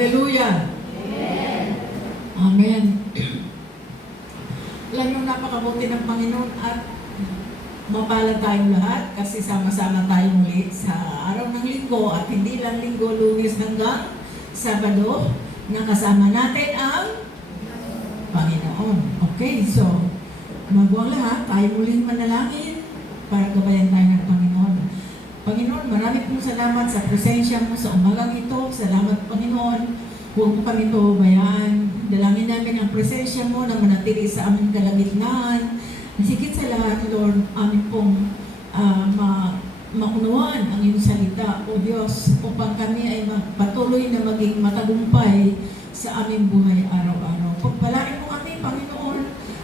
Hallelujah. Amen. Amen. Alam niyo, napakabuti ng Panginoon at mapalad tayong lahat kasi sama-sama tayo muli sa araw ng linggo at hindi lang linggo, Lunes hanggang Sabado na kasama natin ang Panginoon. Okay, so magwang lahat, tayo muling manalangin para gabayan tayo ng Panginoon. Panginoon, marami pong salamat sa presensya mo sa umagang ito. Salamat, Panginoon. Huwag mo kami pababayaan. Dalangin namin ang presensya mo na manatili sa aming kalagitnaan. Higit sa lahat, Lord, amin pong maunawaan ang iyong salita, O Diyos, upang kami ay patuloy na maging matagumpay sa aming buhay araw-araw. Pagpalain mo kami, Panginoon,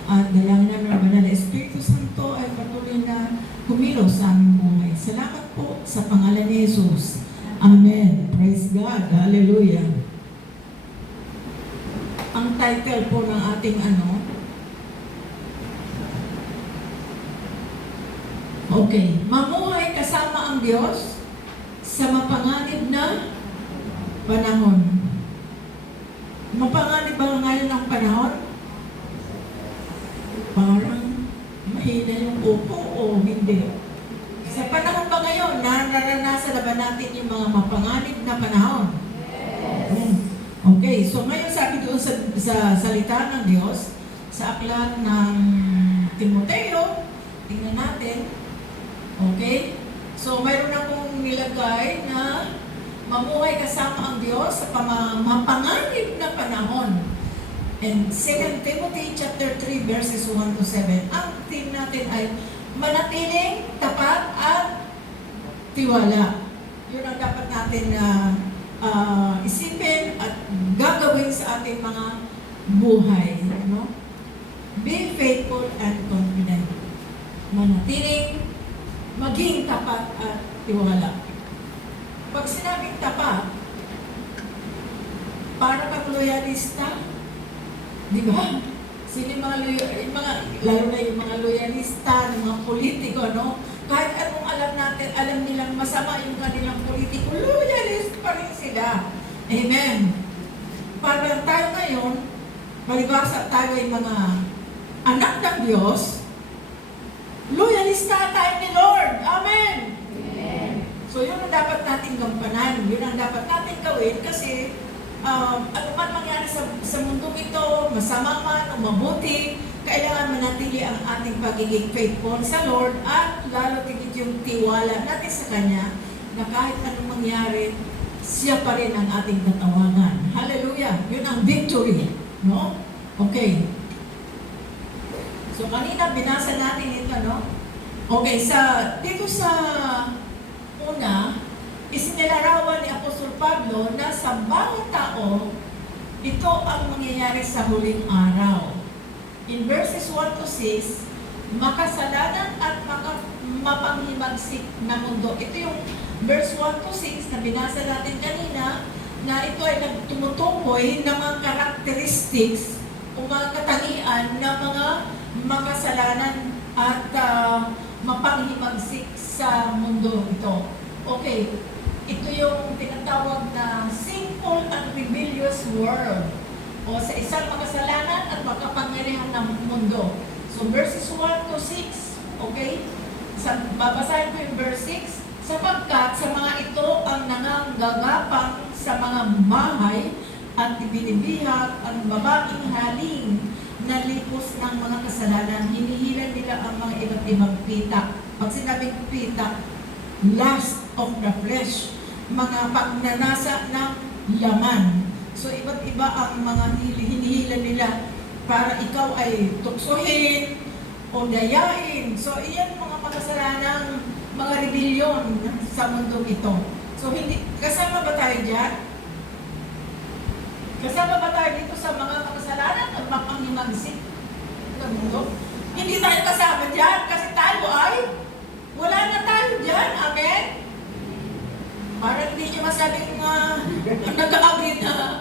at dalangin namin ang Banal na Espiritu Santo ay patuloy na kumilos sa aming buhay. Salamat po sa pangalan ni Jesus. Amen. Praise God. Hallelujah. Ang title po ng ating okay, mamuhay kasama ang Diyos sa mapanganib na panahon. Mapanganib ba ngayon ang panahon? Parang mahina yung upo o hindi. Sa panahon ba ngayon, nararanasan na ba natin yung mga mapanganib na panahon? Yes. Okay, so ngayon sabi doon sa salita ng Diyos, sa aklat ng Timoteo, tingnan natin. Okay? So mayroon akong nilagay na mamuhay kasama ang Diyos sa mapanganib na panahon. And 2 Timothy chapter 3 verses 1 to 7. Ang theme natin ay manatiling tapat at tiwala. Yun ang dapat natin isipin at gagawin sa ating mga buhay. No? Be faithful and confident. Manatiling, maging tapat at tiwala. Pag sinabing tapat, para kang loyalista, di ba? Sino yung lalo na yung mga loyalista, ng mga politiko, no? Kahit anong alam natin, alam nilang masama yung kanilang politiko, loyalist pa rin sila. Amen. Para tayo ngayon, palibasa tayo ay mga anak ng Diyos, loyalista tayo ni Lord. Amen. Amen. So yun ang dapat natin gampanan. Yun ang dapat natin gawin kasi ano man mangyari sa mundong ito, masama man o mabuti, kailangan manatili ang ating pagiging faithful sa Lord at lalo tigit yung tiwala natin sa Kanya na kahit anong mangyari, siya pa rin ang ating tatawagan. Hallelujah! Yun ang victory. No? Okay. So kanina binasa natin ito, no? Okay, dito sa una, isinilarawan ni Apostol Pablo na sa bawat tao, ito ang mangyayari sa huling araw. In verses 1 to 6, makasalanan at mapanghimagsik na mundo. Ito yung verse 1 to 6 na binasa natin kanina, na ito ay nagtumutukoy ng mga characteristics o mga katangian ng mga makasalanan at mapanghimagsik sa mundo ito. Okay, ito yung tinatawag na sinful and rebellious world o sa isang makasalanan at makapangyarihan ng mundo. So verses 1 to 6, okay? Babasahin ko yung verse 6. Sapagkat sa mga ito ang nanganggagapang sa mga bahay at binibihag ang babaeng haling na lipos ng mga kasalanan, hinihilan nila ang mga iba't ibang pitak. Pag sinabing pitak, lust of the flesh, mga pagnanasa ng laman. So iba't iba ang mga hinihilan nila para ikaw ay tuksohin o dayain. So iyan mga pagkasalanang mga rebellion sa mundo ito. So hindi, kasama ba tayo dyan? Kasama ba tayo dito sa mga makasalanan at mapanghimagsik ng mundo? Hindi tayo kasama dyan kasi tayo ay wala na tayo dyan. Amen? Parang hindi nyo masabing nag-agree na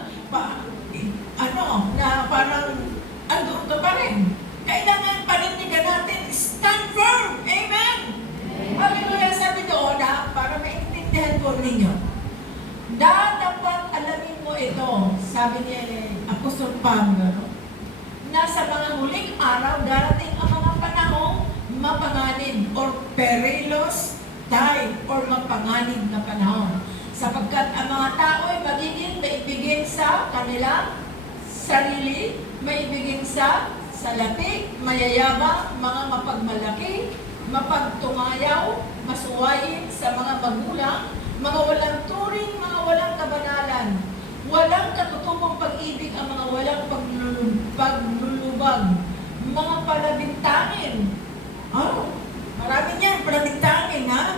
parang andun ka pa rin. Kailangan panindigan natin, stand firm. Amen? Hallelujah. Sabi doon para maintindihan po ninyo. Dapat alamin mo ito. sabi ni Apostol Pablo, no? Na sa mga huling araw, darating ang mga panahong mapanganib or perilous time or mapanganib na panahon. Sapagkat ang mga tao ay magiging maibigin sa kanilang sarili, maibigin sa salapi, mayayabang, mga mapagmalaki, mapagtumayaw, masuwayin sa mga magulang, mga walang turing, mga walang kabanalan, walang katutubong pag-ibig ang mga walang paglulubag, mga palabintangin. Oh, marami niyan, palabintangin, ha?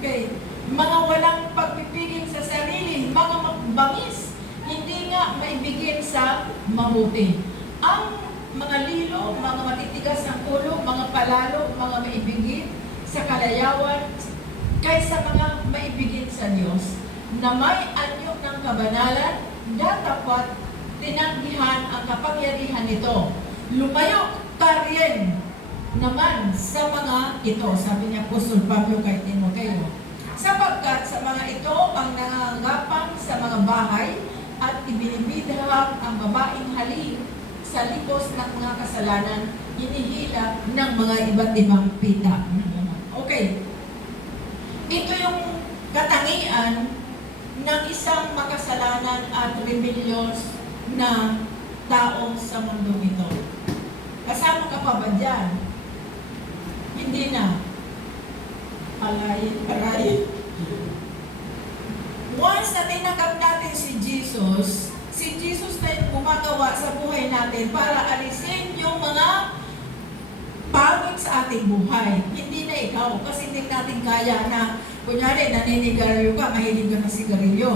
Okay. Mga walang pagpipigil sa sarili, mga bangis, hindi nga maibigin sa mabuti. Ang mga lilo, mga matitigas ng ulo, mga palalo, mga maibigin sa kalayawan, kaysa mga maibigin sa Diyos, na may anyo ng kabanalan, datapwat tinanggihan ang kapangyarihan nito. Lumayo ka rin naman sa mga ito, sabi niya Apostol Pablo kay Timoteo. Sapagkat sa mga ito ang nangangapang sa mga bahay at ibinibidhak ang babaeng halin sa likos ng mga kasalanan, hinihila ng mga iba't ibang pita. Okay. Ito yung katangian ng isang makasalanan at rebellious na tao sa mundo ito. Kasama ka pa ba dyan? Hindi na. Alay. Once na tinanggap natin si Jesus na yung gumagawa sa buhay natin para alisin yung mga pangit sa ating buhay. Hindi na ikaw, kasi hindi natin kaya na, kunyari, naninigarilyo ka, mahilig ka ng sigarilyo.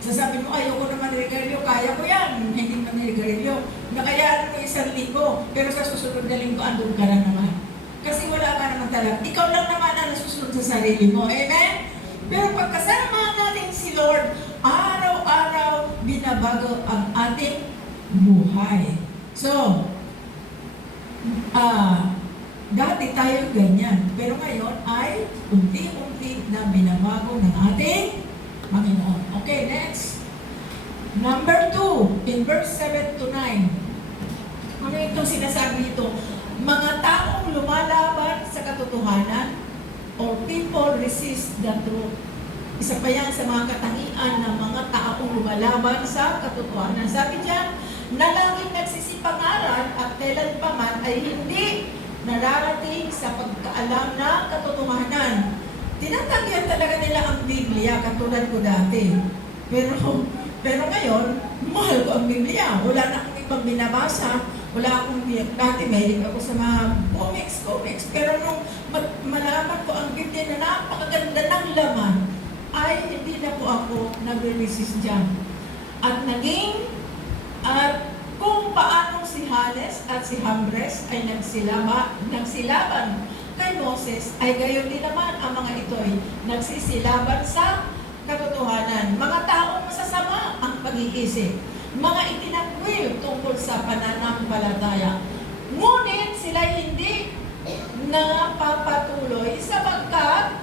Sasabi mo, ayoko naman nigarilyo, kaya ko yan, hindi naman nigarilyo. Nakayaan mo 1,000, pero sa susunod na linggo, andun ka na naman. Kasi wala ka naman talaga. Ikaw lang naman ang nasusunod sa sarili mo. Amen? Pero pagkasama natin si Lord, araw-araw binabago ang ating buhay. So, dati tayo ganyan. Pero ngayon ay unti-unti na binabago ng ating Panginoon. Okay, next. Number 2, in verse 7 to 9. Ano itong sinasabi ito? Mga taong lumalaban sa katotohanan or people resist the truth. Isa pa yan sa mga katangian ng mga taong lumalaban sa katotohanan. Sabi diyan, na laging nagsisipangaral at kailanpaman ay hindi nararating sa pagkaalam ng katotohanan. Tinatanggihan talaga nila ang Biblia, katulad ko dati. Pero ngayon, mahal ko ang Biblia. Wala na akong ibang binabasa. Wala akong, dati mahilig ako sa mga comics. Pero nung malaman ko ang Biblia na napakaganda ng laman, ay hindi na po ako nag-resist dyan. At kung paano si Hanes at si Hambres ay nagsilaban kay Moses, ay gayon din naman ang mga ito'y nagsisilaban sa katotohanan. Mga taong masasama ang pag-iisip, mga itinakwil tungkol sa pananampalataya. Ngunit sila hindi napapatuloy sapagkat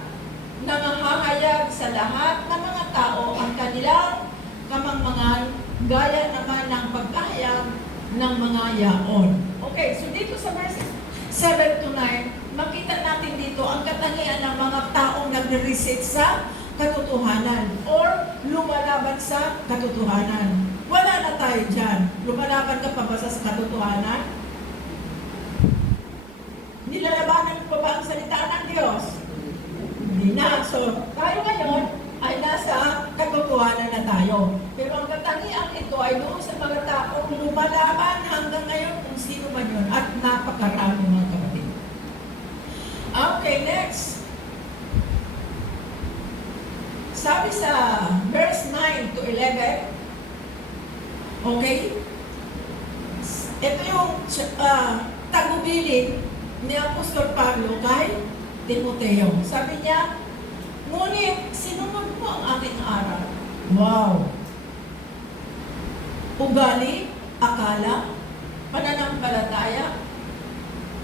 nangahahayag sa lahat ng mga tao ang kanilang kamangmangan, gaya naman ng pagkahayag ng mga yaon. Okay, so dito sa verse 7 to 9, makita natin dito ang katangian ng mga taong nagre-resist sa katotohanan or lumalaban sa katotohanan. Wala na tayo dyan. Lumalaban ka pa ba sa katotohanan? Nilalabanan pa ba ang salita ng Diyos? Hindi na. So, tayo ngayon ay nasa katotohanan na tayo. Pero ang katangian ito ay doon sa mga taong lumalaban hanggang ngayon kung sino man yun at napakarami mga kapatid. Okay, next. Sabi sa verse 9 to 11, okay? Ito yung tagubilin ni Apostol Pablo kay Timoteo. Sabi niya, ngunit sinunod mo ang aking aral. Wow! Ugali, akala, pananampalataya,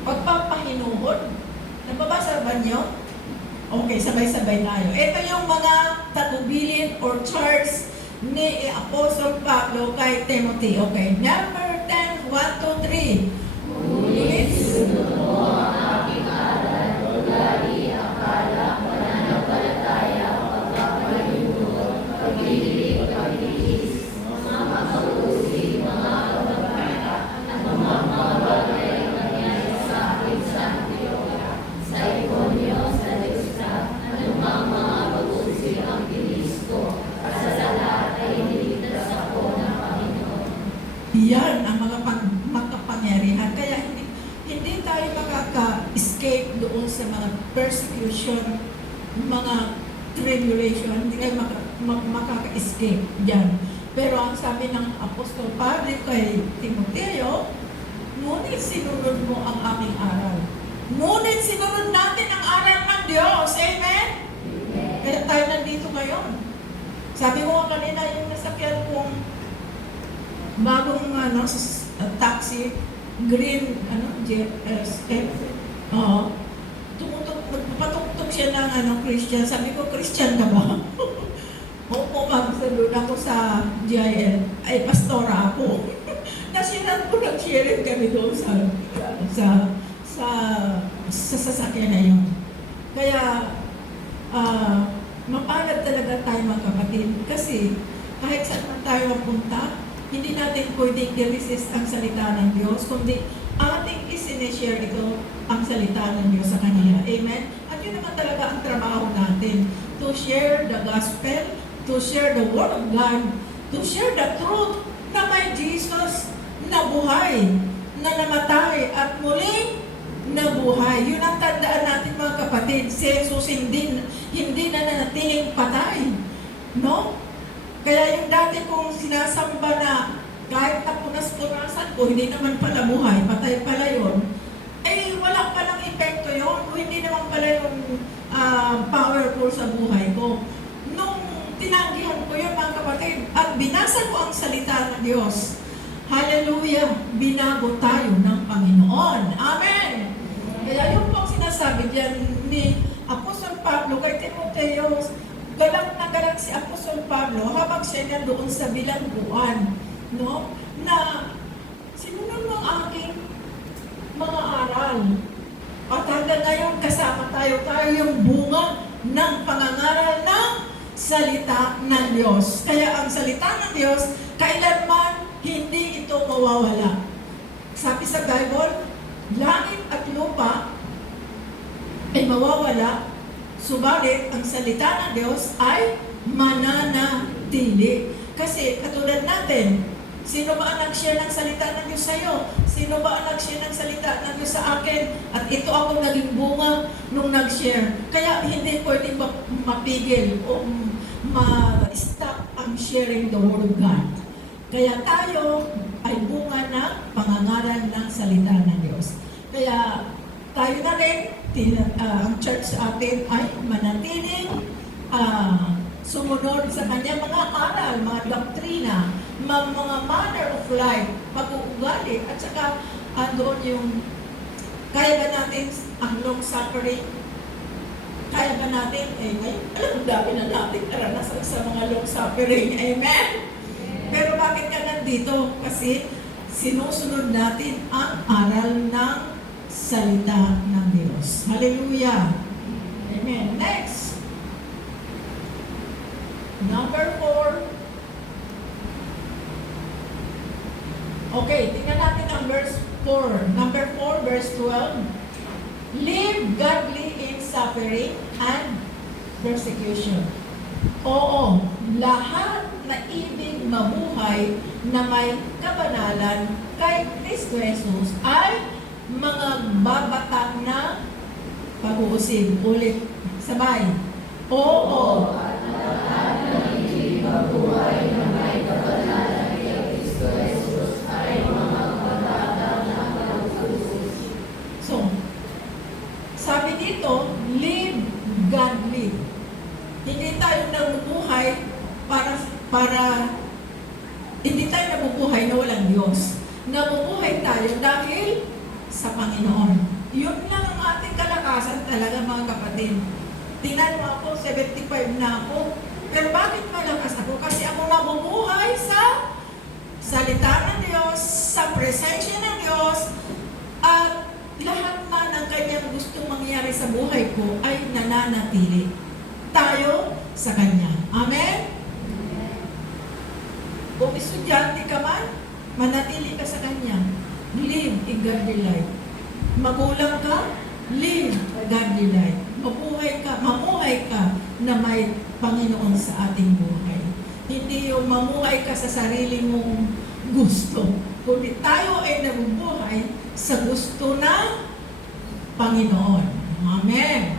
pagpapahinuhod. Nababasa ba niyo? Okay, sabay-sabay tayo. Ito yung mga tagubilin or charts ni Apostle Pablo kay Timothy. Okay, number 10, 1, 2, 3. Ngunit sinunod mo ang aking aral, ugali, akala, pananampalataya, pagkakalinunod, pag-ibig, pag-ibig, mga pag-uusig, mga pagpapita, at mga bagay na nangyari sa akin sa Antioquia, sa Iconio, sa Listra, at mga pag-uusig ang tinis ko, at sa lahat ay niligtas ako ng Panginoon. Yan ang mga makapangyarihan. Kaya hindi tayo makaka-escape doon sa mga persecution, mga tribulation. Hindi tayo makaka-escape dyan. Pero ang sabi ng Apostol Pablo kay Timoteo, ngunit sinunod mo ang aming aral. Ngunit sinunod natin ang aral ng Diyos. Amen? Kaya tayo nandito ngayon. Sabi ko nga kanina, yung nasakyan kong bagong taxi, green, GSF. Oo. Nagpatuktok siya ng Christian. Sabi ko, Christian ka ba? Opo, ma'am, doon ako sa GIL. Ay, pastora ako. Nasiran ko, nag-sharing kami doon sa sasakyan na yun. Kaya, mapalad talaga tayo mga kapatid. Kasi, kahit saan man tayo mapunta, hindi natin pwedeng i-resist ang salita ng Diyos, kundi ating isineshare ito ang salita ng Diyos sa kanila. Amen? At yun naman talaga ang trabaho natin, to share the gospel, to share the word of God, to share the truth na may Jesus na buhay, na namatay at muling nabuhay. Yun ang tandaan natin mga kapatid. Si Jesus hindi na nanatiling patay. No? Kaya yung dati kong sinasamba na kahit napunas-punasan ko, hindi naman pala buhay, patay pala yun, eh wala palang epekto yun, hindi naman pala yung powerful sa buhay ko. Nung tinanggihan ko yun mga kapatid, at binasa ko ang salita ng Diyos, hallelujah, binago tayo ng Panginoon. Amen! Kaya yung pong sinasabi dyan ni Apostol Pablo kay Timoteo, galang na galang si Apostol Pablo habang siya nandoon sa bilangguan, no? Na sinunod mo ang aking mga aral. At hanggang ngayon kasama tayo yung bunga ng pangangaral ng salita ng Diyos. Kaya ang salita ng Diyos, kailanman hindi ito mawawala. Sabi sa Bible, langit at lupa ay mawawala, subalit, ang salita ng Diyos ay mananatili. Kasi, katulad natin, sino ba ang nag-share ng salita ng Diyos sa iyo? Sino ba ang nag-share ng salita ng Diyos sa akin? At ito ako naging bunga nung nag-share. Kaya, hindi pwedeng mapigil o ma-stop ang sharing the Word of God. Kaya tayo ay bunga ng pangangaral ng salita ng Diyos. Kaya, tayo na rin, ang church sa atin ay manatiling sumunod sa kanya mga aral, mga doktrina, mga manner of life, pag-uugali, at saka doon yung kaya ba natin ang long suffering? Kaya ba natin, ngayon, alam, dami na natin karanasan sa mga long suffering, amen? Pero bakit ka nandito? Kasi sinusunod natin ang aral ng salita ng Diyos. Hallelujah. Amen. Next. Number 4. Okay, tingnan natin ang verse 4. Number 4, verse 12. Live godly in suffering and persecution. Oo, lahat na ibig mabuhay na may kabanalan kay Kristo Jesus ay mga babatak na pag-uusig. Ulit, sabay. Oo. At lahat na ibig mabuhay na may kabanalan kay Kristo Jesus ay mga babatak na pag-uusig. So, sabi dito, live godly. Hindi tayo nabubuhay para hindi tayo nabubuhay na walang Diyos. Nabubuhay tayo dahil sa Panginoon. Yun lang ang ating kalakasan talaga mga kapatid. Tingnan mo ako, 75 na ako, Pero bakit malakas ako? Kasi ako nabubuhay sa salita ng Diyos, sa presensya ng Diyos, at lahat na ng kanyang gustong mangyari sa buhay ko ay nananatili tayo sa Kanya. Amen? Kung estudyante ka man, manatili ka sa Kanya. Live a godly life. Magulang ka, live a godly life. Mamuhay ka na may Panginoon sa ating buhay. Hindi yung mamuhay ka sa sarili mong gusto. Kundi tayo ay nabubuhay sa gusto ng Panginoon. Amen.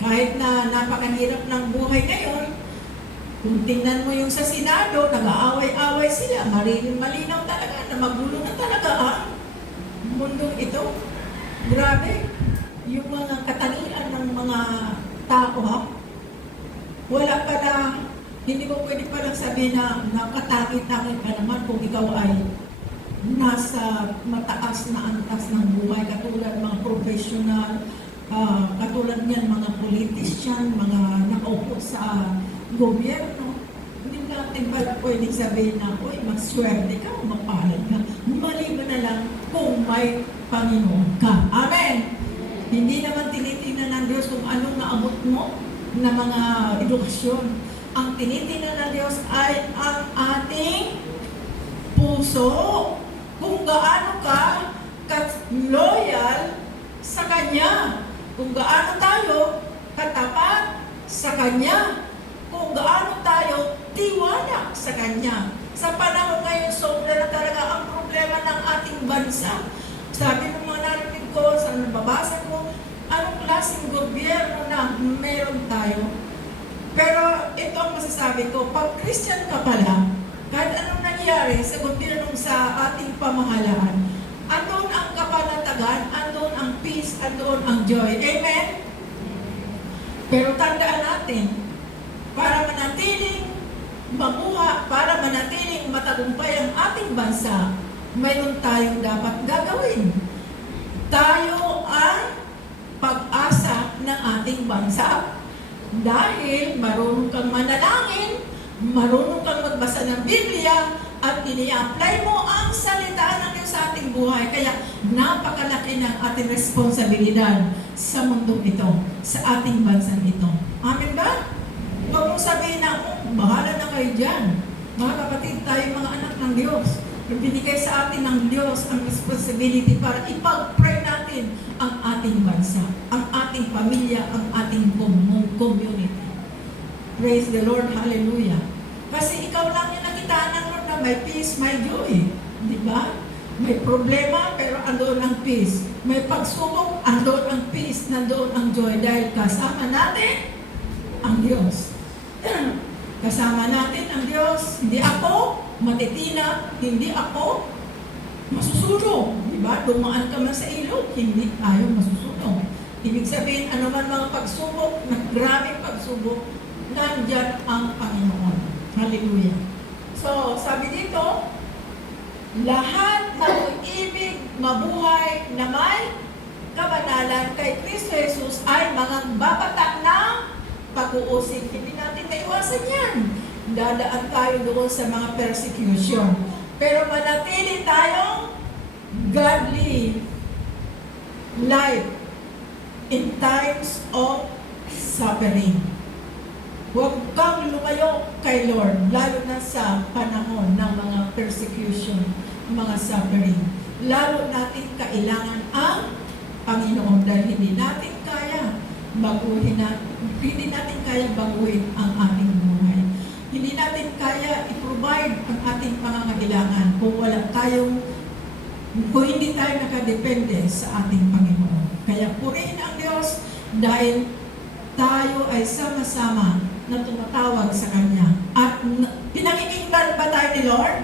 Kahit na napakahirap ng buhay ngayon, kung tingnan mo yung sa Senado, nag-aaway-aaway sila, malinaw talaga na magulo na talaga ang mundong ito. Grabe. Yung mga katangian ng mga tao, ha? Wala ka na, hindi mo pwede palang sabihin na nakatakit-takit ka naman kung ikaw ay nasa mataas na antas ng buhay, katulad mga professional, katulad niyan mga politician, mga nakaupo sa gobyerno. Hindi natin ba pwedeng sabihin na, uy, magswerte ka o mapalad ka. Maliban na lang kung may Panginoon ka. Amen! Hindi naman tinitingnan ng Diyos kung anong naabot mo na mga edukasyon. Ang tinitingnan ng Diyos ay ang ating puso. Kung gaano ka loyal sa Kanya. Kung gaano tayo katapat sa Kanya. Kung gaano tayo tiwala sa Kanya. Sa panahon ngayon, sobra na talaga ang problema ng ating bansa. Sabi ng mga narinig ko, sa nababasa ko, anong klaseng gobyerno na meron tayo. Pero ito ang masasabi ko, pag Christian ka pala, kahit anong nangyari sa gobyerno sa ating pamahalaan, andun ang kapanatagan, andun ang peace, andun ang joy. Amen? Pero tandaan natin, para manatiling mabuha, para manatiling matagumpay ang ating bansa, mayroon tayong dapat gagawin. Tayo ay pag-asa ng ating bansa. Dahil marunong kang manalangin, marunong kang magbasa ng Biblia, at ini-apply mo ang salita ng Diyos sa ating buhay. Kaya napakalaki ng ating responsibilidad sa mundong ito, sa ating bansang ito. Amen ba? Huwag mong sabihin na, bahala na kayo dyan. Mga kapatid, tayo mga anak ng Diyos. Binigay sa atin ng Diyos ang responsibility para ipag-pray natin ang ating bansa, ang ating pamilya, ang ating community. Praise the Lord, hallelujah. Kasi ikaw lang yung nakitaan ng Lord na may peace, may joy. Di ba? May problema, pero andoon ang peace. May pagsubok, andoon ang peace, nandoon ang joy. Dahil kasama natin ang Diyos. Kasama natin ang Diyos. Hindi ako matitina, hindi ako masusunog. Diba? Dumaan ka man sa ilog, hindi tayo masusunog. Ibig sabihin, ano man mga pagsubok, nagraming pagsubok, nandyan ang Panginoon. Hallelujah. So, sabi dito, lahat na ibig mabuhay na may kabanalan kay Kristo Jesus ay mga babatak ng pag-uusig. Hindi natin maiwasan yan. Dadaan tayo doon sa mga persecution. Pero manatili tayong godly life in times of suffering. Huwag kang lumayo kay Lord, lalo na sa panahon ng mga persecution, mga suffering. Lalo natin kailangan ang Panginoon dahil hindi natin kaya baguhin ang ating buhay. Hindi natin kaya i-provide ang ating pangangailangan kung hindi tayo nakadepende sa ating Panginoon. Kaya purihin ang Diyos dahil tayo ay sama-sama na tumatawag sa Kanya. At pinakikinggan ba tayo ni Lord?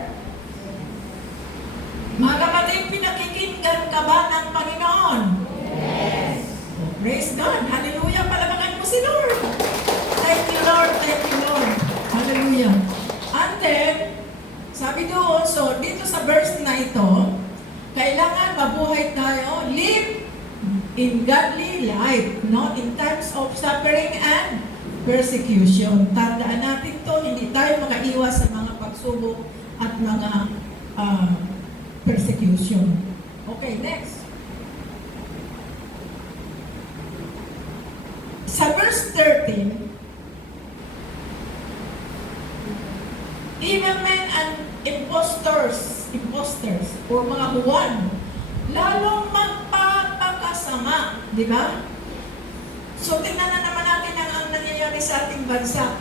Mga kapatid, pinakikinggan ka ba ng Panginoon? Yes! Oh, praise God! Hallelujah! Palabakan mo si Lord! Thank you, Lord! Thank you, Lord! Hallelujah! And then, sabi doon, so dito sa verse na ito, kailangan mabuhay tayo, live in godly life, no? In times of suffering and persecution. Tandaan natin to, hindi tayo makaiwas sa mga pagsubok at mga persecution. Okay, next. Sa verse 13, even men and impostors or mga huwan, lalong magpapakasama. Di ba? So, tingnan na naman natin ang nangyayari sa ating bansa.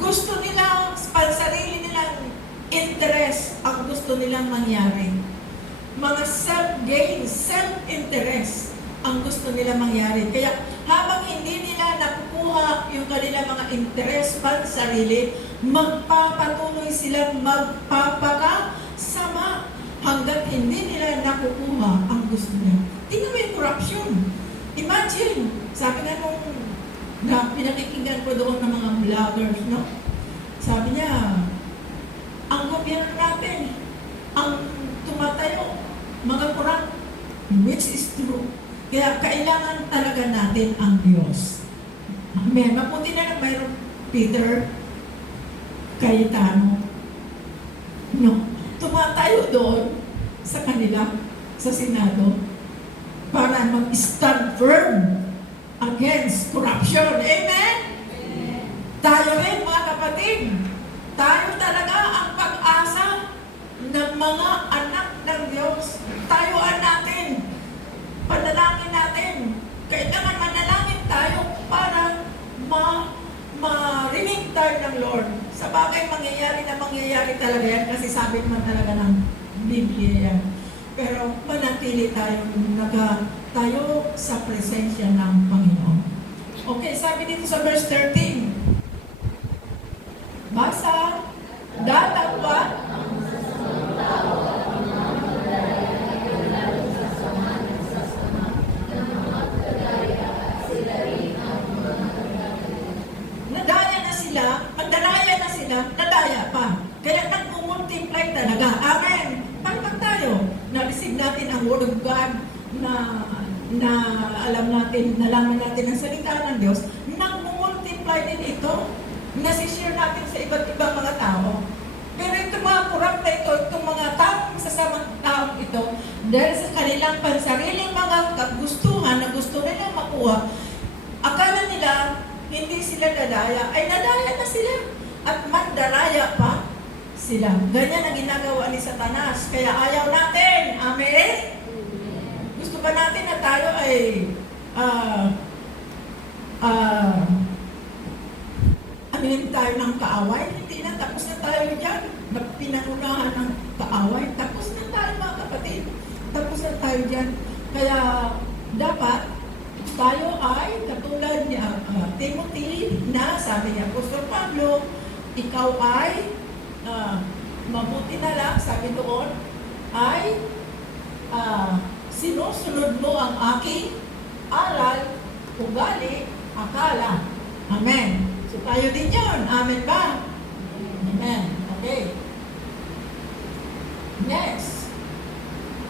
Gusto nila, pansarili nilang interest ang gusto nilang mangyari. Mga self-gain, self-interest ang gusto nila mangyari. Kaya habang hindi nila nakukuha yung kanilang mga interest pansarili, magpapatuloy silang magpapakasama hanggat hindi nila nakukuha ang gusto nila. Tingnan mo yung corruption. Imagine, sabi nga nung pinakikinggan ko doon ng mga vloggers, no? Sabi niya, ang gobyerno natin, ang tumatayo, mga corrupt, which is true. Kaya kailangan talaga natin ang Diyos. Amen. Mabuti na lang mayroon Peter Cayetano. No, tumatayo doon sa kanila, sa Senado, para mag-stand firm against corruption. Amen? Amen. Tayo rin, mga kapatid, tayo talaga ang pag-asa ng mga anak ng Diyos. Tayuan natin, panalangin natin. Kailangan manalangin tayo para marinig tayo ng Lord. Sa bagay, mangyayari talaga yan kasi sabi naman talaga ng Biblia yan. Pero manatili tayo sa presensya ng Panginoon. Okay, sabi dito sa verse 13. Basa, datapwat, nadaya pa. Kaya nag-multiply talaga. Amen. Pagpag tayo, na-receive natin ang Word of God na alam natin, nalaman natin ang salita ng Diyos, nag-multiply din ito. Nasishare natin sa iba't ibang mga tao. Pero itong mga corrupt na ito, itong mga taong sasamang taong ito, dahil sa kanilang pansariling mga kagustuhan na gusto nilang makuha, akala nila hindi sila nadaya, ay nadaya na sila. At mandaraya pa sila. Ganyan ang ginagawa ni Satanas. Kaya ayaw natin. Amen? Gusto ba natin na tayo ay amin tayo ng kaaway? Hindi na. Tapos na tayo dyan. Pinagunahan ng kaaway. Tapos na tayo, mga kapatid. Tapos na tayo dyan. Kaya dapat tayo ay katulad ni Timothy na sabi niya, Apostol Pablo, ikaw ay mabuti na lang, sabi doon, ay sinusunod mo ang aking aral, ugali, akala. Amen. So tayo din yun. Amen ba? Amen. Okay. Next.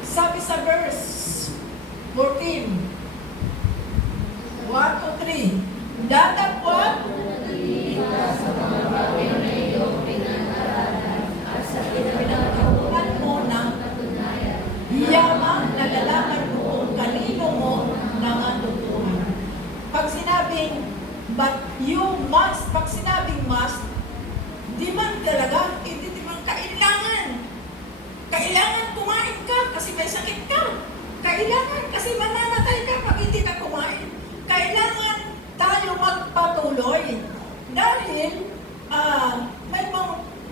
Sabi sa verse 14, 1 to 3, datapwat sa mga bagay na iyong pinag-aralan at sa pinagkatuhan mo ng katunayan, yamang nalalaman mo kung kanino mo nangantutuhan. Pag sinabing, but you must, pag sinabing must, di man talaga, hindi di man kailangan. Kailangan kumain ka kasi may sakit ka. Kailangan kasi mamamatay ka pag hindi ka kumain. Kailangan tayo magpatuloy dahil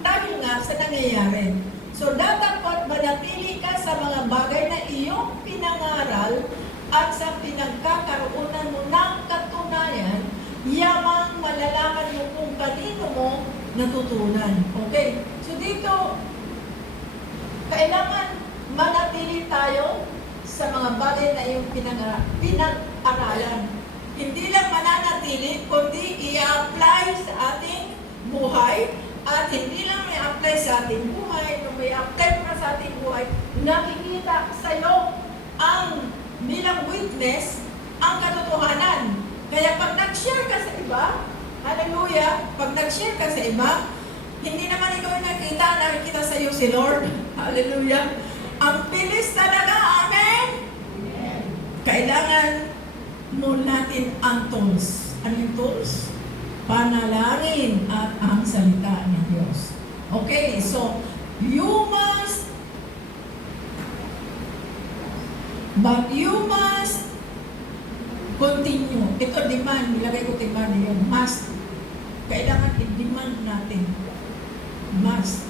dahil nga sa nangyayari. So, dapat manatili ka sa mga bagay na iyong pinangaral at sa pinagkakaroon mo ng katunayan, yamang malalaman mo kung kanino mo natutunan. Okay? So, dito, kailangan manatili tayo sa mga bagay na iyong pinag-aralan. Hindi lang mananatili, kundi i-apply sa ating buhay, at hindi lang may apply sa ating buhay, kung may apply pa sa ating buhay, nakikita sa iyo ang bilang witness, ang katotohanan. Kaya pag nag-share ka sa iba, hallelujah, pag nag-share ka sa iba, hindi naman ikaw nakikita sa iyo si Lord. Hallelujah. Ang bilis talaga, amen? Kailangan mo natin ang tools. Ano yung tools? Panalangin at ang salita ng Diyos. Okay, so, but you must continue. Ito demand, nilagay ko demand yun. Must. Kailangan i-demand natin. Must.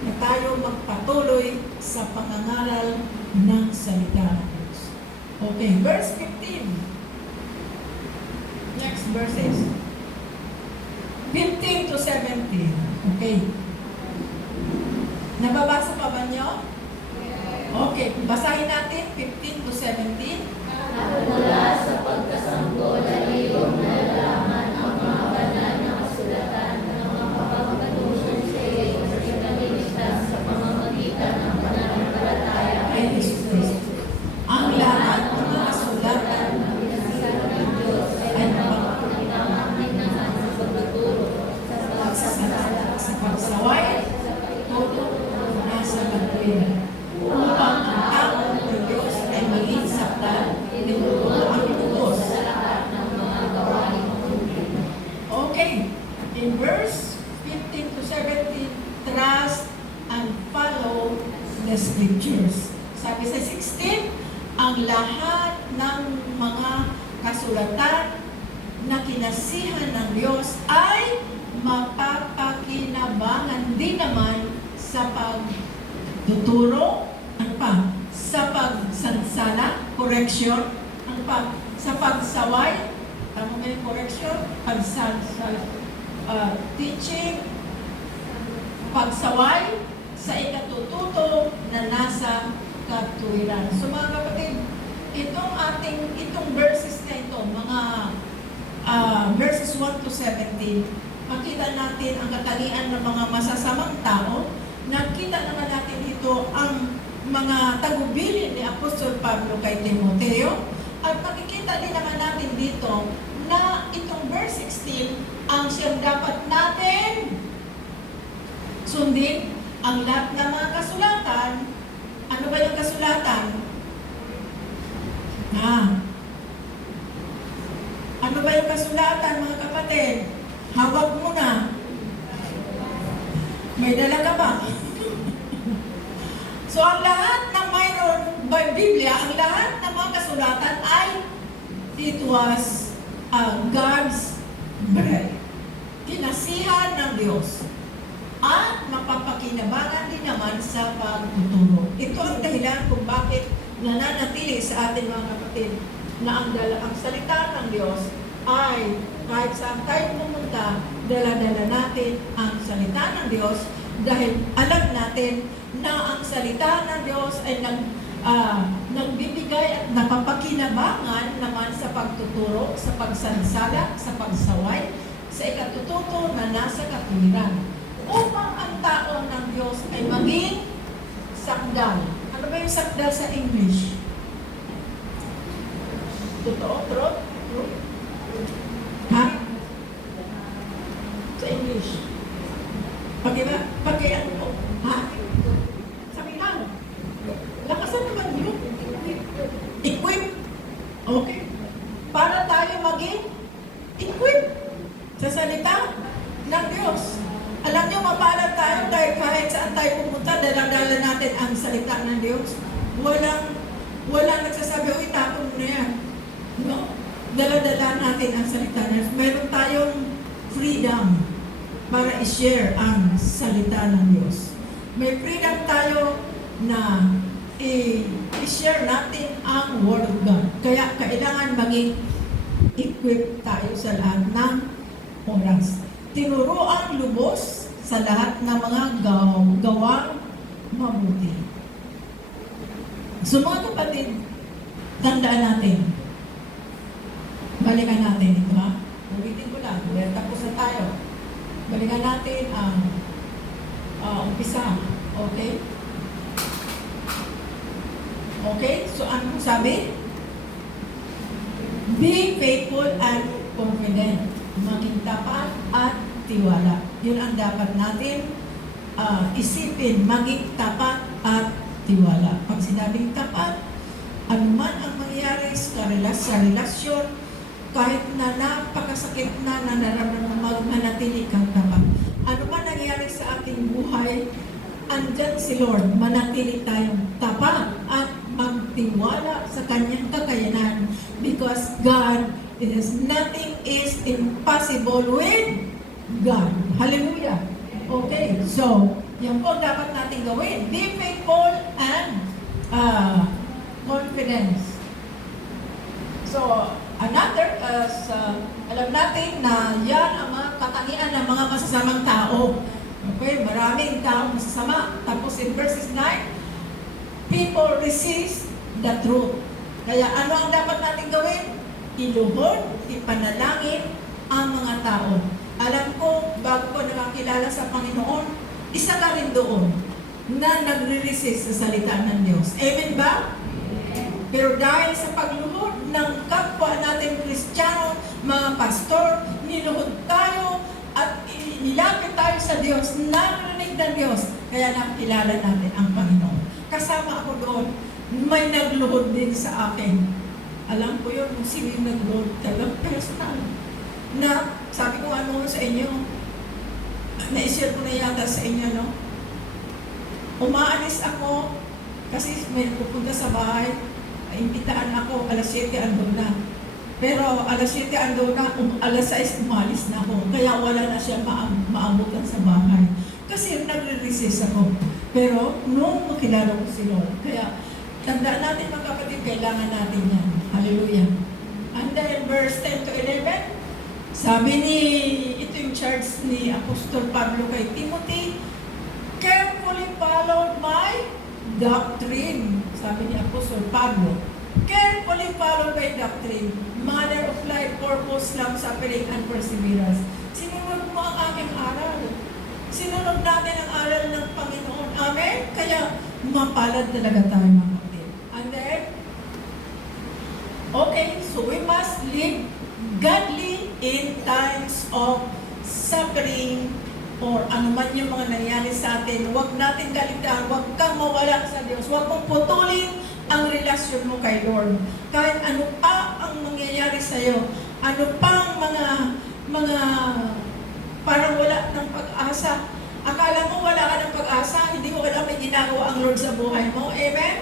Na tayo magpatuloy sa pangangaral ng salita ng Diyos. Okay, verse 15. Next verses. 15 to 17. Okay. Nababasa pa ba niyo? Okay, basahin natin 15 to 17. Mula sa pagkasanggol ay iyong nalalaman ang mga banal na kasulatan na makapagpatunay sa iyo sa pagligtas sa pamamagitan ng pananampalataya kay Kristo. Ang lahat ng mga kasulatan Ang pinasal ng Diyos ay napapakinabangan sa pagtuturo sa pagsaway, todo nasa bantuyan. Upang ang tao ng Diyos ay maging sakdal, tinuturo ang lubos. Okay, in verse 15 to 17, trust and follow the scriptures. Sabi sa 16, ang lahat ng mga kasulatan na kinasihan ng Diyos ay mapapakinabangan din naman sa pagtuturo, ano pa? Sa pagsansala, correction, ano pa? Sa pagsaway, tama ba yung correction? Teaching, pagsaway, sa ikatututo na nasa katuwiran. So mga kapatid, itong verses na ito, mga verses 1 to 17, makita natin ang katalian ng mga masasamang tao. Nakita naman natin dito ang mga tagubilin ni Apostol Pablo kay Timoteo. At makikita din naman natin dito na itong verse 16 ang siyang dapat natin sundin. Ang lahat ng mga kasulatan. Ano ba yung kasulatan? Ano ba yung kasulatan, mga kapatid? Hawak mo na. May dala ka ba? So, ang lahat ng mayroon by Biblia, ang lahat ng mga kasulatan ay it was God's breath. Kinasihan ng Diyos. At mapapakinabangan din naman sa pagtuturo. Ito ang dahilan kung bakit nananatili sa ating mga kapatid na ang salita ng Diyos ay kahit saan tayo pumunta, dala-dala natin ang salita ng Diyos dahil alam natin na ang salita ng Diyos ay nagbibigay at napapakinabangan naman sa pagtuturo, sa pagsansala, sa pagsaway, sa ikatututo na nasa katuwiran. Upang ang tao ng Diyos ay maging sakdal. Ano ba yung sakdal sa English? Totoo? Truth? Ha? Sa English? Ano? Ha? Sabi lang. Lakasan naman yun. Equip. Okay. Para tayo maging equip sa salita ng Diyos. Alam niyo, mapalad tayo dahil kahit saan tayo pumunta, dala-dala natin ang salita ng Diyos. Walang nagsasabi, uy, tapon mo na yan. No? Dala-dala natin ang salita ng Diyos. Meron tayong freedom para i-share ang salita ng Diyos. May freedom tayo na i-share natin ang Word of God. Kaya kailangan maging equipped tayo sa lahat ng oras. Tinuruan lubos sa lahat ng mga gawang mabuti. So mga kapatid, tandaan natin. Balikan natin ito, ha? Ulitin ko lang, dahil tapos na tayo. Balikan natin ang umpisa. Okay? Okay? So ano sabi? Be faithful and confident. Maging tapat at tiwala. Yun ang dapat natin isipin. Maging tapat at tiwala. Pag sinabing tapat, anuman ang mangyayari sa relasyon, kahit na napakasakit na nararamdaman mo, manatili kang tapat. Anuman nangyayari sa ating buhay, andyan si Lord, manatili tayong tapat at magtiwala sa kanyang kakayanan, because God nothing is impossible with God. Hallelujah. Okay, so yan po dapat natin gawin. Be faithful and confidence. So another, alam natin na yan ang mga katangian ng mga masasamang tao. Okay, maraming tao masasama. Tapos in verses 9, people resist the truth. Kaya ano ang dapat natin gawin? Iluhod, ipanalangin ang mga tao. Alam ko, bago ko nakakilala sa Panginoon, isa ka rin doon na nagre-resist sa salita ng Diyos. Amen ba? Pero dahil sa pagluhod ng kapwa natin Kristiyano, mga pastor, niluhod tayo at nilapit tayo sa Diyos, narinig ng Diyos, kaya nakilala natin ang Panginoon. Kasama ako doon, may nagluhod din sa akin. Alam ko yun, kung sino yung nagluhod, talagang personal. Na, sabi ko ano sa inyo, na-share ko na yata sa inyo, no? Umaalis ako, kasi may pupunta sa bahay, imbitaan ako, alas 7 andun na. Pero alas 7 andun na, alas 6 umalis na ako. Kaya wala na siya maabutan sa bahay. Kasi nagre-resist ako. Pero nung makilala ko si Lord, kaya tandaan natin mga kapatid, kailangan natin yan. Hallelujah. And then verse 10 to 11, sabi ito yung charge ni Apostol Pablo kay Timothy, carefully followed my doctrine. Sabi ni Apostol Pablo, carefully followed by doctrine, manner of life, purpose, long suffering, and perseverance. Sinunod mo ang aking aral. Sinunod natin ang aral ng Panginoon. Amen? Kaya mapalad talaga tayo mga kapatid. And then, okay, so we must live godly in times of suffering or anuman yung mga nangyari sa atin. Huwag natin kaligtaan, huwag kang mawala sa Diyos, huwag mong putulin ang relasyon mo kay Lord. Kahit ano pa ang mangyayari sa iyo, ano pang mga parang wala ng pag-asa. Akala mo wala ka ng pag-asa, hindi mo alam may ginagawa ang Lord sa buhay mo. Amen?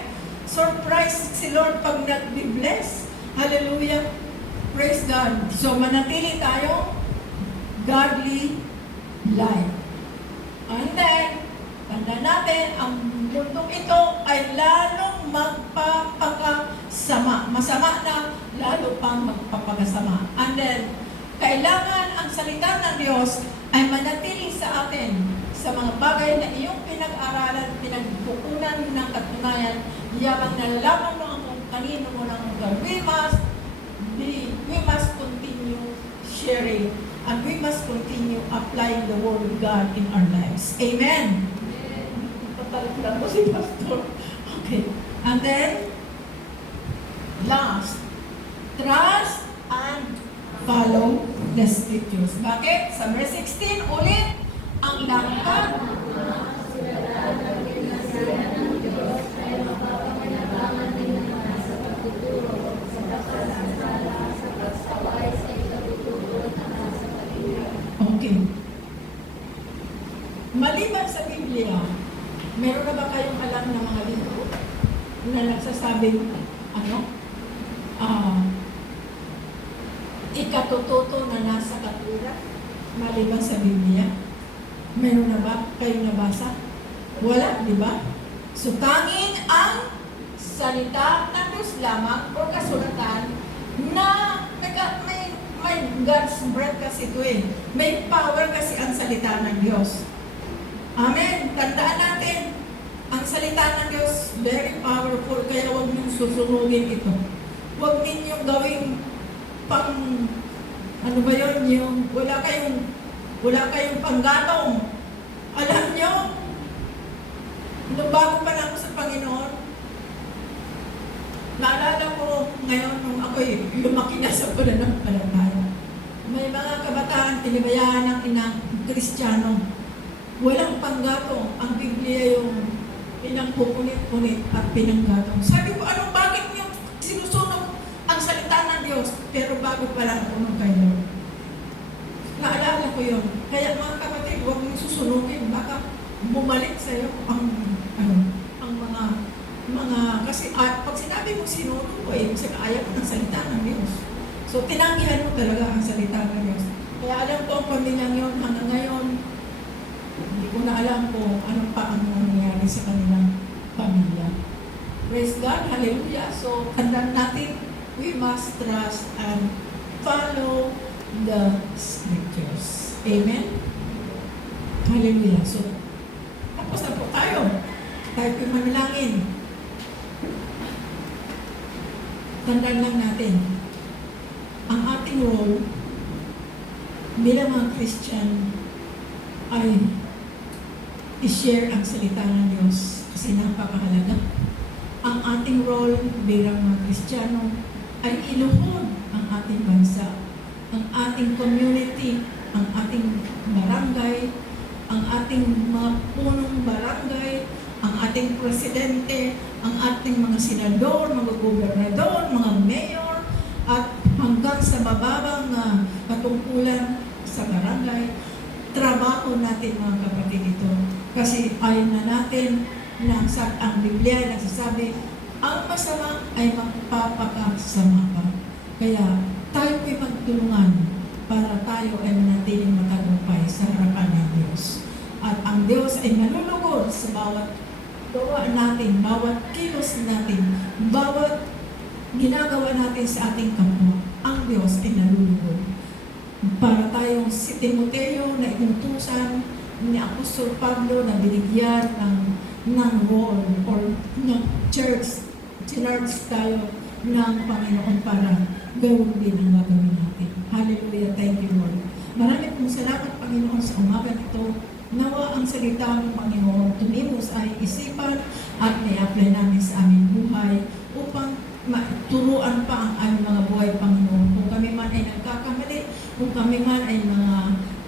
Surprise si Lord pag nag-bless. Hallelujah. Praise God. So manatili tayo godly life. And then, tanda natin, ang mundong ito ay lalong magpapakasama. Masama na, lalo pang magpapakasama. And then, kailangan ang salita ng Diyos ay manatili sa atin sa mga bagay na iyong pinag-aralan, pinagpukunan ng katunayan, yabang nalalaman mo ang kanino mo ng lugar. We must continue sharing and we must continue applying the Word of God in our lives. Amen? Patalikdan mo si Pastor. Okay. And then, last, trust and follow the Scriptures. Bakit? Sa verse 16, ulit, ang lahat okay. Maliban sa Biblia, meron na ba kayong alam na mga libro na nagsasabing ikatututo na nasa katulad maliban sa Biblia? Meron na ba kayong nabasa? Wala, di ba? So, tanging ang salita ng Diyos lamang o kasulatan na may God's breath kasi ito eh. May power kasi ang salita ng Diyos. Amen. Tandaan natin, ang salita ng Diyos, very powerful, kaya huwag niyong susunugin ito. Huwag ninyong gawing ano ba yun, yung wala kayong panggatong. Alam nyo, nung bago pa lang ako sa Panginoon, naalala ko ngayon nung ako ako'y lumaki na sa pananampalataya. May mga kabataan, tinibayaan ng inang Kristiyano. Walang panggatong. Ang Biblia yung pinangpupunit-punit at pinanggatong. Sabi ko, bakit niyo sinusunog ang salita ng Diyos? Pero bago pa lang ako kay Lord. Naalala ko yun. Kaya mga kapatid, huwag niyo susunugin. Baka bumalik sa iyo ang mga kasi pag sinabi mo sinunog ko, kasi ayaw mo ng salita ng Diyos. So, tinanggihan mo talaga ang salita ng Diyos. Kaya alam ko ang pamilyang yun hanggang ngayon, hindi ko na alam kung ano pa ang nangyayari sa kanilang pamilya. Praise God, hallelujah. So, tandaan natin, we must trust and follow the scriptures. Amen? Hallelujah. So, tapos na po tayo. Tayo po manalangin. Tandaan lang natin, ang ating role bilang mga Christian ay i-share ang salita ng Diyos kasi napakahalaga. Ang ating role bilang mga Kristiyano ay iluhod ang ating bansa, ang ating community, ang ating barangay, ang ating mga punong barangay, ang ating presidente, ang ating mga senador, mga gobernador, mga mayor, at hanggang sa mababang katungkulan sa barangay. Trabaho natin mga kapatid ito. Kasi ayon na natin na ang Biblia ay nagsasabi, ang masama ay magpapakasama pa. Kaya tayo po'y magtulungan para tayo ay manatiling matagumpay sa harapan ng Diyos. At ang Diyos ay manulugod sa bawat gawa natin, bawat kilos natin, bawat ginagawa natin sa ating kapwa. Ang Diyos ay nalulugod. Para tayong si Timoteo na inutusan ni Apostol Pablo na binigyan ng role or ng church tayo ng Panginoon para gawin din ang gagawin natin. Hallelujah. Thank you, Lord. Maraming pong salamat, Panginoon, sa umaga nito. Nawa ang salita ng Panginoon tumimos ay isipan at may-apply namin sa aming buhay upang turuan pa ang aming mga buhay, Panginoon. Kung kami man ay nagkakamali, kung kami man ay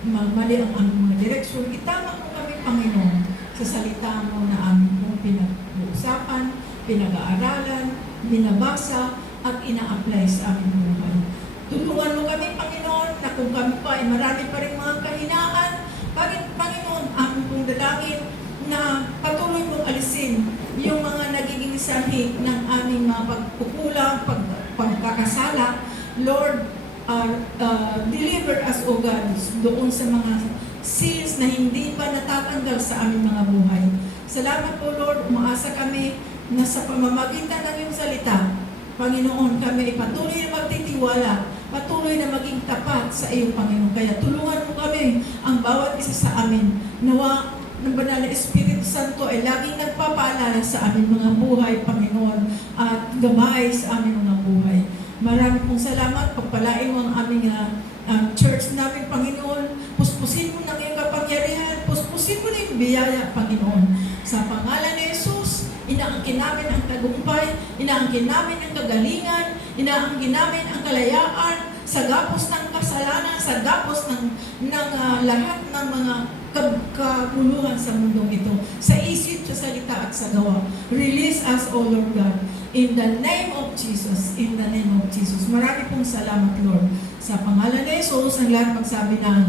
mali ang aming mga direksyon, itama mo kami, Panginoon, sa salita mo na aming pong pinag-uusapan, pinag-aaralan, binabasa, at ina-apply sa aming buhay. Tulungan mo kami, Panginoon, na kung kami pa ay marami pa rin mga kahinaan, Panginoon, aming pong dalangin na patuloy mong alisin yung mga nagiging sanhi ng aming mga pagkukulang, pagkakasala. Lord, deliver us, O God, doon sa mga sins na hindi pa natatanggal sa aming mga buhay. Salamat po, Lord. Umaasa kami na sa pamamagitan ng iyong salita, Panginoon, kami ay patuloy na magtitiwala, patuloy na maging tapat sa iyong Panginoon. Kaya tulungan mo kami, ang bawat isa sa amin. Nawa ng Banal na Espiritu Santo ay laging nagpapaalala sa aming mga buhay, Panginoon, at gabay sa aming mga buhay. Maraming pong salamat. Pagpalain mo ang aming church namin, Panginoon. Puspusin mo ng iyong kapangyarihan. Puspusin mo na yung biyaya, Panginoon. Sa pangalan ni Jesus, inaangkin namin ang tagumpay, inaangkin namin ang kagalingan, inaangkin namin ang kalayaan sa gapos ng kasalanan, sa gapos ng lahat ng mga kaguluhan sa mundong ito. Sa isip, sa salita at sa gawa. Release us, O Lord God. In the name of Jesus. In the name of Jesus. Marami pong salamat, Lord. Sa pangalan ni Jesus, ang lahat magsabi ng